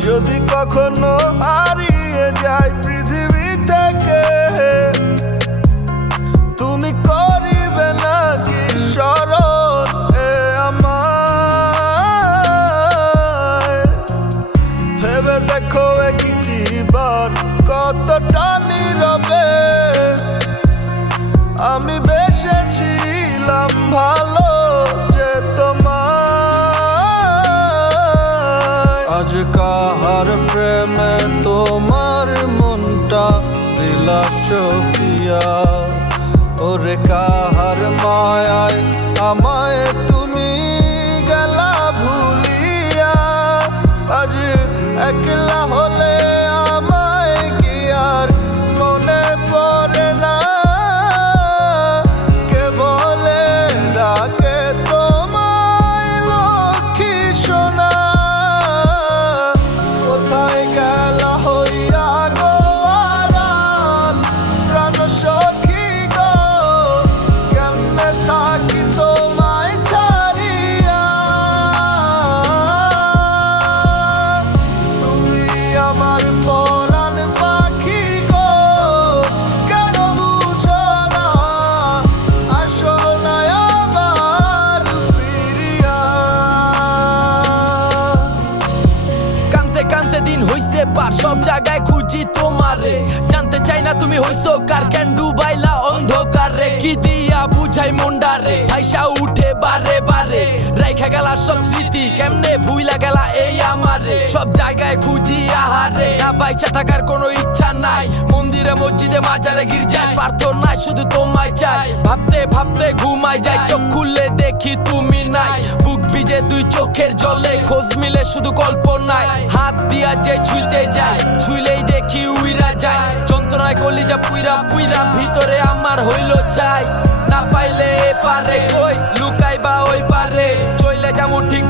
যদি কখনো হারিয়ে যাই পৃথিবী থেকে, তুমি করিবে নাকি স্মরণ আমায়? ভেবে দেখো একটিবার কতটা নীরবে আমি বেসেছিলাম ভালো যে তোমায়। আজ কাহার প্রেমে তোমার মনটা দিলা সপিয়া, ওরে কাহার মায়ায় আমায় তুমি গেলা ভুলিয়া। আজ একলা হলে আমায় কি আর মনে পড়ে না? কে বলে ডাকে তোমায় লক্ষ্মী সোনা? কোথায় গেলা হইয়া গো আড়াল প্রাণ সখী গো? কেমনে থাকি তোমায় ছাড়িয়া? তুমি আমার পরাণ পাখি গো, কেন বুঝো না? আসো না আবার ফিরিয়া। কানতে কানতে দিন হইছে পার, সব জায়গায় খুঁজি তোমারে। জানতে চাই না তুমি হইছো কার, কেন ডুবাইলা অন্ধকারে? কি দিয়া বুঝাই মন্ডারে, ভাইসা উঠে বারে বারে। রাইখা গেলা সব স্মৃতি, কেমনে ভুইলা গেলা এই আমারে। সব জায়গায় খুঁজি আহারে, না বাইচা থাকার কোনো ইচ্ছা নাই। মন্দিরে মসজিদে মাজারে গির্জায় প্রার্থনায় শুধু তোমায় চাই। ভাবতে ভাবতে ঘুমাই যাই, চোখ খুললে দেখি তুমি নাই। বুক ভিজে দুই চোখের জলে, খোঁজ মিলে শুধু কল্পনায়। হাত দিয়া যে ছুঁইতে যায়, ছুঁইলেই দেখি উইরা যায়। যন্ত্রণায় কলিজা পুইরা পুইরা ভিতরে আমার হইল চাই। না পাইলে এ পারে কই লুকাইবা ওই পারে, চইলে যাবো ঠিক